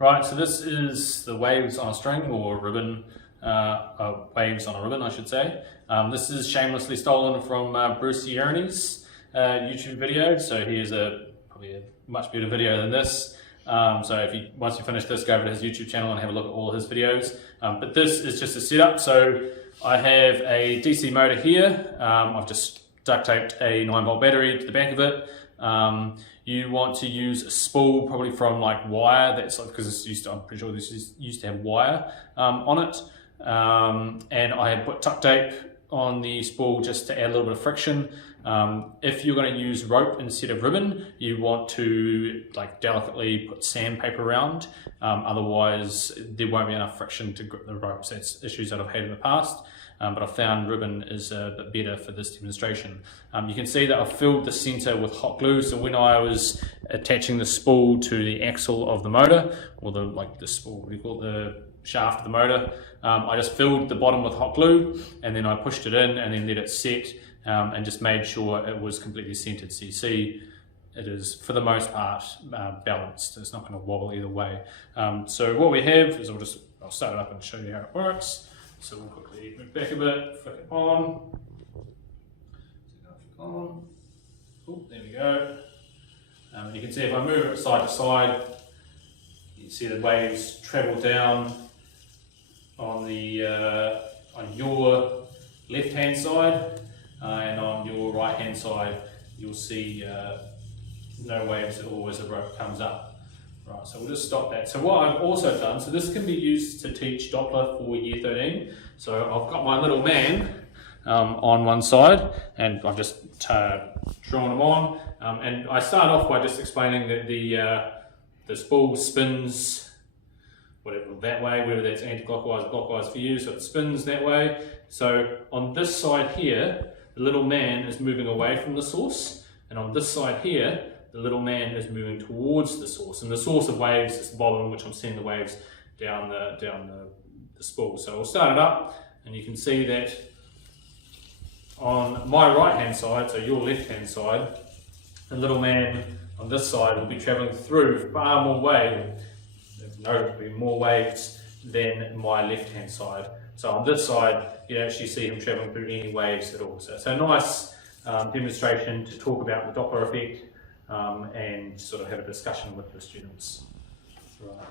Right, so this is the waves on a string, or ribbon, waves on a ribbon, I should say. This is shamelessly stolen from Bruce Ierony's YouTube video, so here's probably a much better video than this. So once you finish this, go over to his YouTube channel and have a look at all his videos. But this is just a setup. So I have a DC motor here. I've just duct taped a 9-volt battery to the back of it. You want to use a spool, probably from like wire. That's like, because it's used to, I'm pretty sure this is used to have wire on it. And I have put duct tape on the spool just to add a little bit of friction. If you're going to use rope instead of ribbon, you want to like delicately put sandpaper around. Otherwise, there won't be enough friction to grip the ropes. That's issues that I've had in the past. But I found ribbon is a bit better for this demonstration. You can see that I've filled the center with hot glue. So when I was attaching the spool to the axle of the motor, or the spool, what do you call it, the shaft of the motor, I just filled the bottom with hot glue, and then I pushed it in and then let it set, and just made sure it was completely centered. So you see it is, for the most part, balanced. It's not going to wobble either way. So what we have is, I'll start it up and show you how it works. So we'll quickly move back a bit, flick it on. Oh, there we go. You can see if I move it side to side, you can see the waves travel down on your left-hand side, and on your right-hand side, you'll see no waves at all as the rope comes up. Right, so we'll just stop that. So what I've also done, so this can be used to teach Doppler for year 13. So I've got my little man on one side, and I've just drawn him on. And I start off by just explaining that the spool spins that way, whether that's anti-clockwise or clockwise for you, so it spins that way. So on this side here, the little man is moving away from the source, and on this side here, the little man is moving towards the source, and the source of waves is the bottom in which I'm seeing the waves down the spool. So we'll start it up, and you can see that on my right hand side, so your left hand side, the little man on this side will be traveling through far more waves, notably more waves than my left hand side. So on this side, you don't actually see him traveling through any waves at all. So it's a nice demonstration to talk about the Doppler effect, and sort of have a discussion with the students. Right.